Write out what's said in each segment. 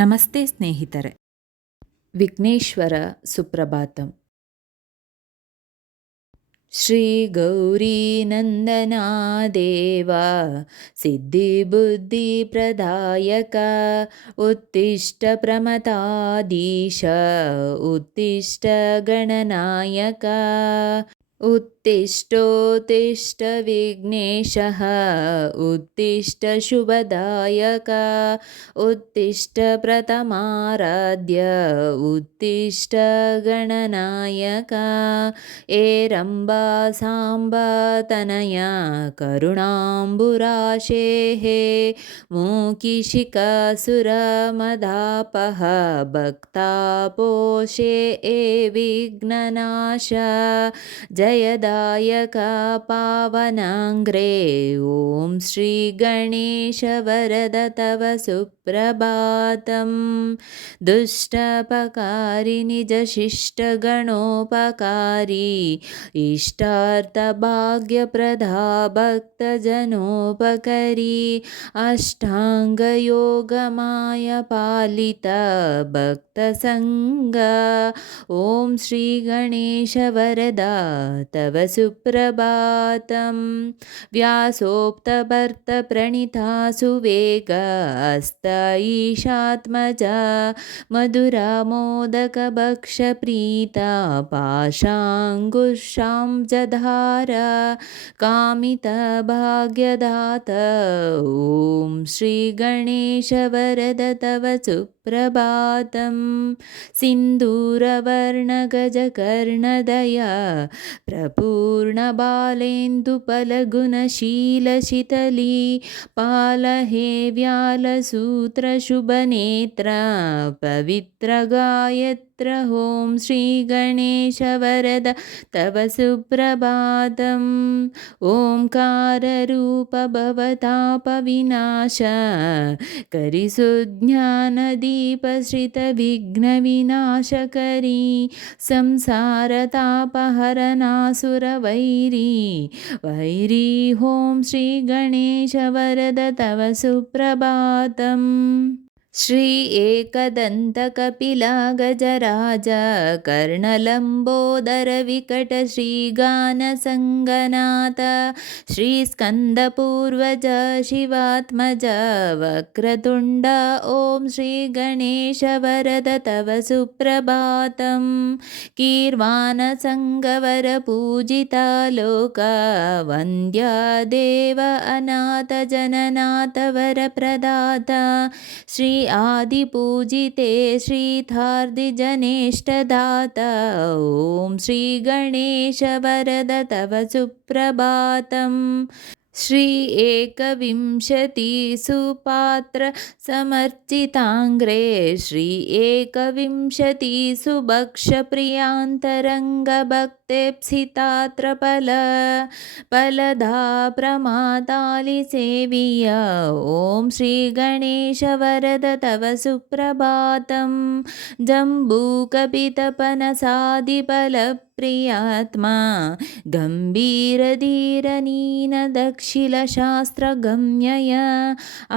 ನಮಸ್ತೆ ಸ್ನೇಹಿತರೆ. ವಿಘ್ನೇಶ್ವರ ಸುಪ್ರಭಾತಂ. ಶ್ರೀ ಗೌರಿ ನಂದನಾ ದೇವ ಸಿದ್ಧಿಬುದ್ಧಿ ಪ್ರದಾಯಕ ಉತ್ತಿಷ್ಟ ಪ್ರಮತಾಧೀಶ ಉತ್ತಿಷ್ಟ ಗಣನಾಯಕ उत्तिष्ठोत्तिष्ठ विघ्नेशः उत्तिष्ठ शुभदायक उत्तिष्ठ प्रथमाराध्य उत्तिष्ठ गणनायक एरम्बा साम्बा तनया करुणाम्बुराशेः मूकीशिकासुरमदापः भक्तापोषे विघ्ननाश जयदायक पावनाङ्ग्रे ॐ श्री गणेश वरद तव सुप्रभातं दुष्टपकारी निजशिष्टगणोपकारी इष्टार्थभाग्यप्रदा भक्तजनोपकरी अष्टाङ्गयोगमाय पालित भक्तसङ्ग ॐ श्री गणेश वरदा तव सुप्रभातं व्यासोक्तभर्तप्रणिता सुवेग हस्त ईशात्मजा मधुरमोदकभक्षप्रीता पाशाङ्कुशाब्जधार कामितभाग्यदात ॐ श्रीगणेश वरद तव सुप्रभातं सिन्दूरवर्णगजकर्णदया प्रपूर्णबालेन्दुपलगुणशीलशितली पालहे व्यालसूत्रशुभनेत्र पवित्रगायत्र ॐ श्रीगणेश वरद तव सुप्रभातम् ओङ्काररूप भवतापविनाश करिसुज्ञानदीपश्रितविघ्नविनाशकरी संसारतापहरनासुरवैरी वैरी ॐ श्रीगणेश वरद तव सुप्रभातम् श्री एकदन्तकपिला गजराज कर्णलम्बोदरविकट श्रीगानसङ्गनाथ श्रीस्कन्दपूर्वज शिवात्मज वक्रतुण्ड ॐ श्रीगणेश वरद तव सुप्रभातं कीर्वाणसङ्गवरपूजिता लोका वन्द्या देव अनाथ जननाथ वरप्रदाता श्री आदिपूजिते श्रीथार्दिजनेष्टदाता ॐ श्रीगणेश वरद तव सुप्रभातं श्री एकविंशति सुपात्र समर्चिताङ्ग्रे श्री एकविंशति सुभक्षप्रियान्तरङ्गभक्तेप्सितात्रफल फलदा प्रमातालिसेविया ॐ श्रीगणेश वरद तव सुप्रभातं जम्बूकपितपनसादिफलप्रियात्मा गम्भीरधीरनीनदक्षिलशास्त्रगम्यय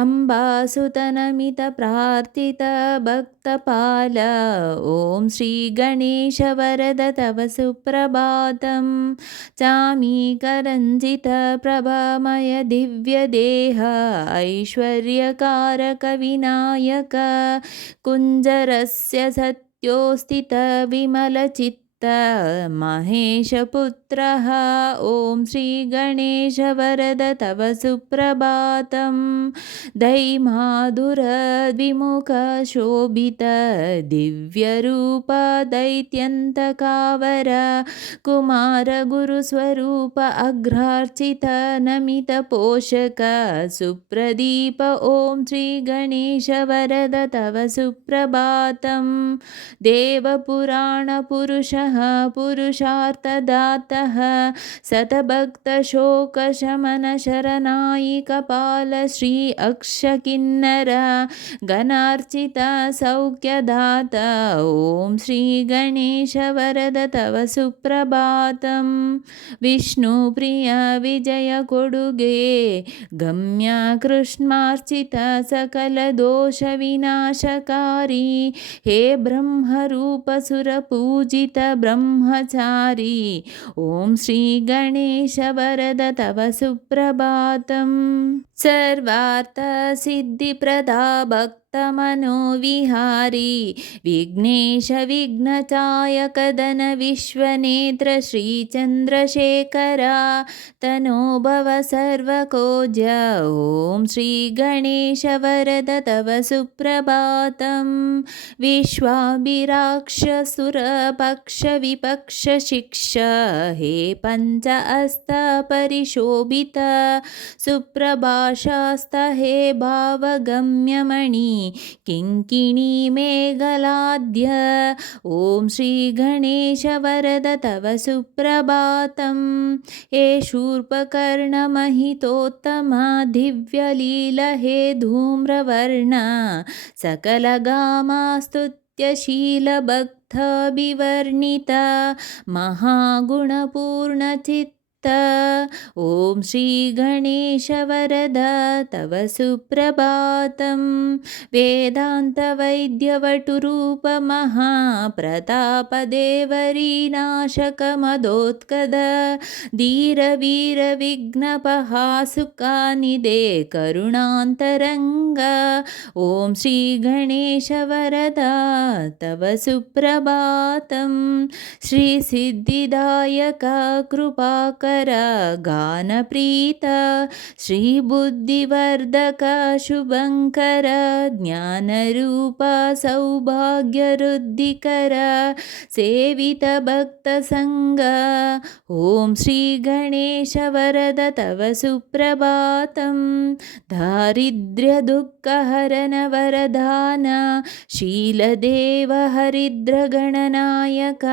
अम्बासुतनमितप्रार्थितभक्तपाल ॐ श्रीगणेश वरद तव सुप्रभातं चामीकरञ्जितप्रभमय दिव्यदेह ऐश्वर्यकारक विनायक कुञ्जरस्य सत्योस्थितविमलचित्त महेशपुत्रः ॐ श्रीगणेश वरद तव सुप्रभातं दैमाधुरद्विमुखशोभित दिव्यरूप दैत्यन्तकावर कुमारगुरुस्वरूप अग्रार्चित नमितपोषक सुप्रदीप ॐ श्रीगणेश वरद तव सुप्रभातं देवपुराणपुरुषः नः पुरुषार्थदातः शतभक्तशोकशमनशरनायिकपाल श्री अक्षकिन्नर गणार्चिता सौख्यदाता ॐ श्री गणेश वरद तव सुप्रभातं विष्णुप्रिय विजय कोडुगे गम्य कृष्णार्चित सकलदोषविनाशकारी हे ब्रह्मरूप सुरपूजित ब्रह्मचारी ॐ श्री गणेश वरद तव सुप्रभातं सर्वार्थसिद्धिप्रदा भक्तमनोविहारी विघ्नेश विघ्नचायक धन विश्वनेत्र श्रीचन्द्रशेखरा तनो भव सर्वकोज्य ॐ श्री गणेश वरद तव सुप्रभातं विश्वाभिराक्षसुरपक्षविपक्षशिक्षा हे पञ्चहस्त परिशोभित सुप्रभाशास्त हे भावगम्यमणि किङ्किणी मेघलाद्य ॐ श्री गणेश वरद तव सुप्रभातं हे शूर्पकर्णमहितोत्तम दिव्यलील हे धूम्रवर्ण सकलगामास्तुत्यशीलभक्ताभिवर्णिता महागुणपूर्णचित्त ॐ श्री गणेश वरद तव सुप्रभातं वेदान्तवैद्यवटुरूप महाप्रतापदेवरीनाशकमदोत्कद धीरवीरविघ्नपहासुकानिदे करुणान्तरङ्ग ॐ श्री गणेश वरद तव सुप्रभातं श्री सिद्धिदायक कृपाकर गानप्रीत श्री बुद्धिवर्धक शुभंकर ज्ञानरूप सौभाग्यवृद्धिकर सेवित भक्तसंग ॐ श्री गणेश वरद तव सुप्रभातं दारिद्र्यदुःखहरण वरदान शीलदेव हरिद्रगणनायक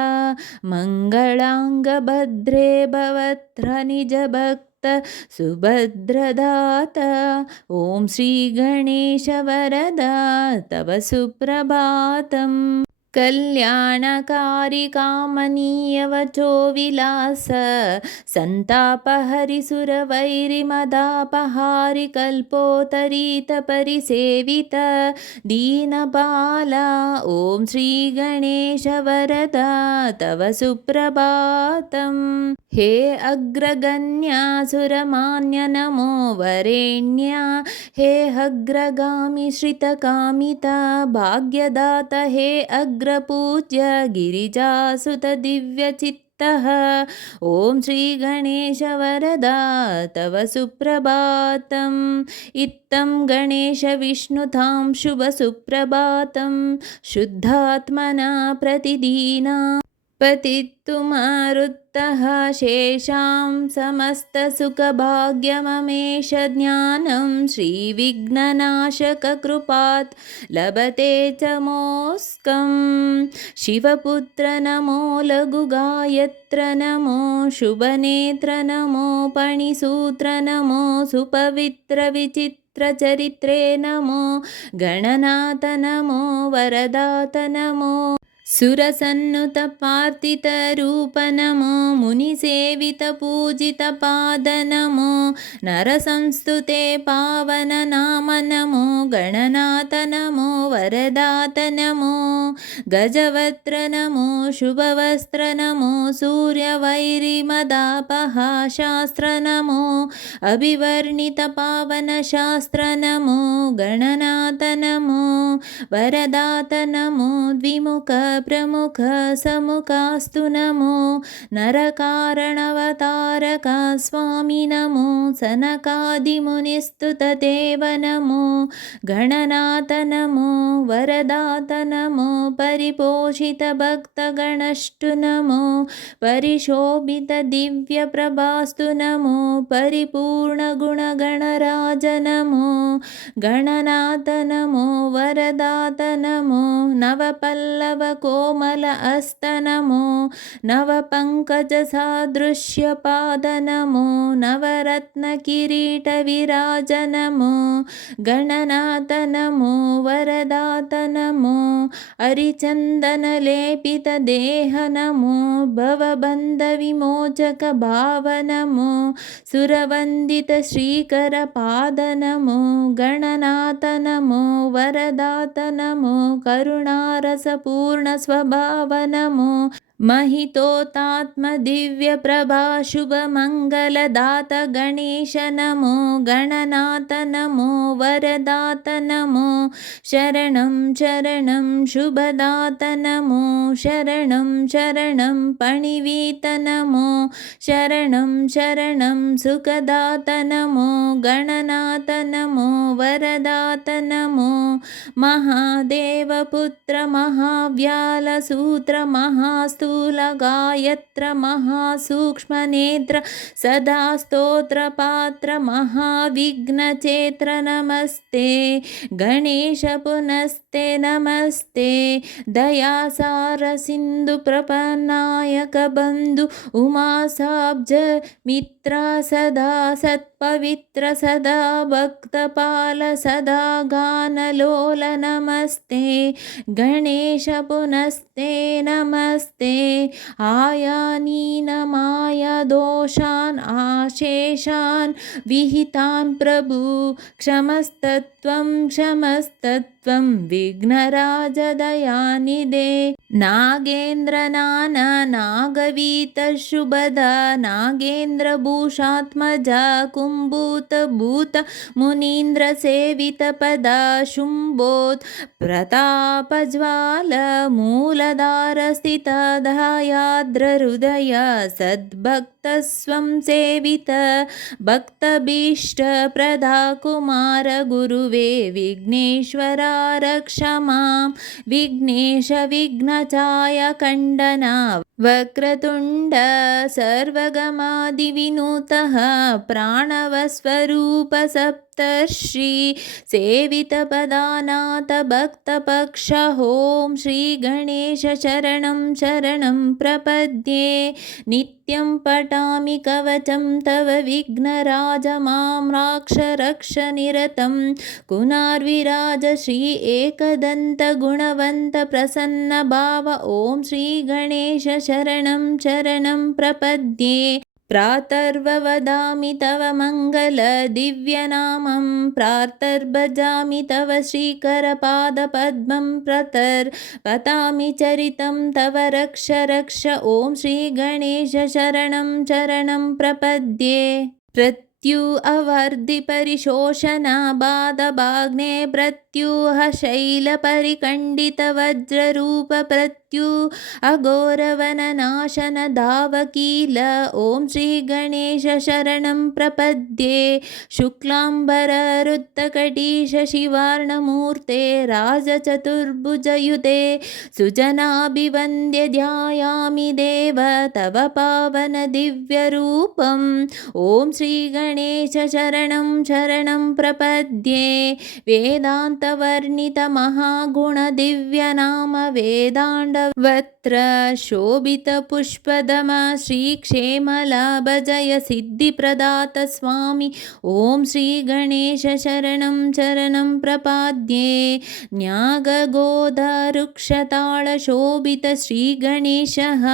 मङ्गलाङ्गभद्रे भवत्र निज भक्त सुभद्रदाता ॐ श्री गणेश वरद तव सुप्रभातं कल्याणकारी कामनीय वचो विलास संतापहरि सुरवैरिमदापहारि कल्पोतरीत परिसेवित दीनपाला ॐ श्री गणेश वरद तव सुप्रभातं हे अग्रगण्या सुरमान्य नमो वरेण्या हे अग्रगामि श्रितकामिता भाग्यदाता हे अग्रपूज्य गिरिजासुत दिव्यचित्तः ॐ श्री गणेश वरद तव सुप्रभातं इत्थं गणेश विष्णुतां शुभ सुप्रभातं शुद्धात्मना प्रतिदिना पतितुमारुत्तः शेषां समस्तसुखभाग्यममेष ज्ञानं श्रीविघ्ननाशककृपात् लभते च मोस्कं शिवपुत्र नमो लघुगायत्र नमो शुभनेत्र नमो पणिसूत्र नमो सुपवित्रविचित्रचरित्रे नमो गणनाथ नमो वरदात नमो सुरसन्नुत पार्थित रूप नमो मुनिसेवित पूजित पाद नमो नरसंस्तुते पावन नाम नमो गणनाथ नमो वरदात नमो गजवक्त्र नमो शुभवस्त्र नमो सूर्यवैरिमदापः शास्त्र नमो अभिवर्णित पावन शास्त्र नमो गणनाथ नमो वरदात नमो द्विमुख प्रमुख समुखास्तु नमो नरकारणवतारक स्वामी नमो सनकादिमुनिस्तुतदेव नमो गणनाथ नमो वरदात नमो परिपोषित भक्तगणष्टु नमो परिशोभित दिव्यप्रभास्तु नमो परिपूर्णगुणगणराज नमो गणनाथ नमो वरदात नमो नवपल्लव कोमल हस्त नमो नवपङ्कजसादृश्यपाद नमो नवरत्नकिरीट विराज नमो गणनाथ नमो वरदात नमो हरिचन्दनलेपित देह नमो भवबन्धविमोचक भाव नमो सुरवन्दित श्रीकर पाद नमो गणनाथ नमो वरदात नमो करुणारसपूर्ण स्वभाव नमो महितोतात्म दिव्य प्रभा शुभ मंगलदात गणेश नमो गणनाथ नमो वरदात नमो शरणं शरणं शुभदात नमो शरणं शरणं पणिवीत नमो शरणं शरणं सुखदात नमो गणनाथ नमो वरदात नमो महादेवपुत्र महाव्यालसूत्र महास्तूल गायत्र महासूक्ष्मनेत्र सदा स्तोत्र पात्र महाविघ्नचेत्र नमस्ते गणेश पुनस्ते नमस्ते दयासार सिंधु प्रपन्नायक बंधु उमासाब्ज मित्र सदा सत्पवित्र सदा भक्तपाल सदा गानलोल नमस्ते गणेश पुनस्ते नमस्ते आयानीनमाया दोषान् आशेषान् विहितान् प्रभु क्षमस्तत्वं विघ्नराजदयानिधे नागेन्द्रनान नागवीत शुभद नागेन्द्रभूषात्मजा कुम्भूत भूत मुनीन्द्र सेवित पदा शुम्भोत् प्रतापज्वाल मूलधार स्थित दयाद्र हृदय सद्भक्तस्वं सेवित भक्तभीष्ट प्रदा कुमार गुरुवे विघ्नेश्वरा रक्ष मां विघ्नेश विघ्नचाय खण्डना वक्रतुण्ड सर्वगमादिविनुतः प्राणवस्वरूप सप्तर्षि सेवितपदानाथ भक्तपक्ष ॐ श्रीगणेश शरणं शरणं प्रपद्ये नित्यं पठामि कवचं तव विघ्नराज मां रक्ष निरतं कुनार्विराज श्री एकदन्त गुणवन्त प्रसन्न भाव ॐ श्रीगणेश शरणं शरणं प्रपद्ये प्रातर्वदामि तव मङ्गल दिव्यनामं प्रातर्भजामि तव श्रीकरपादपद्मं पतामि चरितं तव रक्ष रक्ष ॐ श्रीगणेश शरणं शरणं प्रपद्ये प्रत्युअवर्धि परिशोषण बाधभाग्ने प्रत्युह शैलपरिखण्डित वज्ररूप अघोरवननाशन धावकील ॐ श्रीगणेश शरणं प्रपद्ये शुक्लाम्बररुत्तकटीश शिवार्णमूर्ते राजचतुर्भुजयुते सुजनाभिवन्द्य ध्यायामि देव तव पावन दिव्यरूपम् ॐ श्रीगणेश शरणं शरणं प्रपद्ये वेदान्तवर्णित महागुण दिव्यनाम वेदाण्ड वत्र शोभित पुष्पदम श्रीक्षेमलाभ जय सिद्धिप्रदात स्वामी ॐ श्रीगणेश शरणं शरणं प्रपद्ये न्यागगोधरुक्षताळ शोभित श्रीगणेशः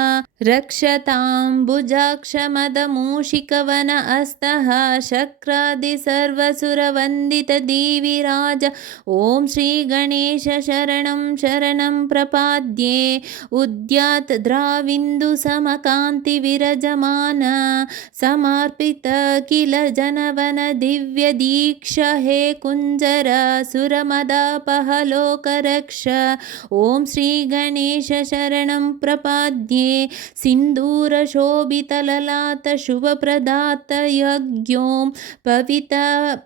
रक्षतां भुजाक्षमदमूषिकवन अस्तः शक्रादि सर्वसुरवन्दित देवीराज ॐ श्रीगणेश शरणं शरणं प्रपद्ये उद्यात द्राविन्दु समकान्ति विरजमान समर्पित किल जनवन दिव्य दीक्ष हे कुञ्जर सुरमदापहलोक रक्ष ॐ श्रीगणेश शरणं प्रपद्ये सिन्दूर शोभित ललाट शुभप्रदात यज्ञों पवित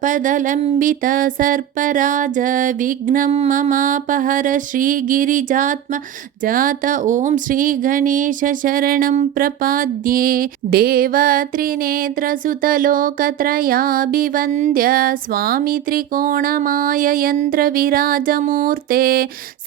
पदलम्बित सर्पराज विघ्नं ममापहर श्रीगिरिजात्म जात ॐ श्रीगणेशशरणं प्रपद्ये देवत्रिनेत्रसुतलोकत्रयाभिवन्द्य स्वामी त्रिकोणमाय यन्त्रविराजमूर्ते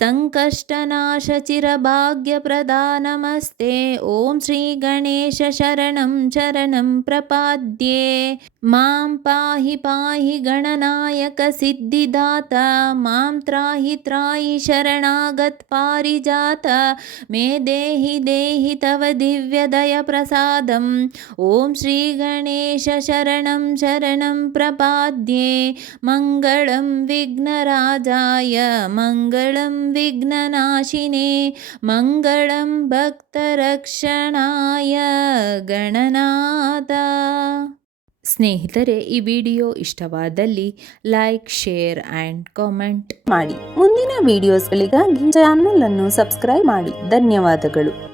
संकष्टनाश चिरभाग्यप्रदानमस्ते ॐ श्रीगणेशशरणं शरणं प्रपद्ये मां पाहि पाहि गणनायक सिद्धिदाता मां त्राहि त्राहि शरणागत पारिजात मे देहि देहि तव दिव्यदय प्रसादम् ॐ श्रीगणेश शरणं शरणं प्रपद्ये मङ्गलं विघ्नराजाय मङ्गलं विघ्ननाशिने मङ्गलं भक्तरक्षणाय गणनाथ. ಸ್ನೇಹಿತರೆ, ಈ ವಿಡಿಯೋ ಇಷ್ಟವಾದಲ್ಲಿ ಲೈಕ್, ಶೇರ್ ಆ್ಯಂಡ್ ಕಾಮೆಂಟ್ ಮಾಡಿ. ಮುಂದಿನ ವಿಡಿಯೋಸ್ಗಳಿಗಾಗಿ ಚಾನಲ್ ಅನ್ನು ಸಬ್ಸ್ಕ್ರೈಬ್ ಮಾಡಿ. ಧನ್ಯವಾದಗಳು.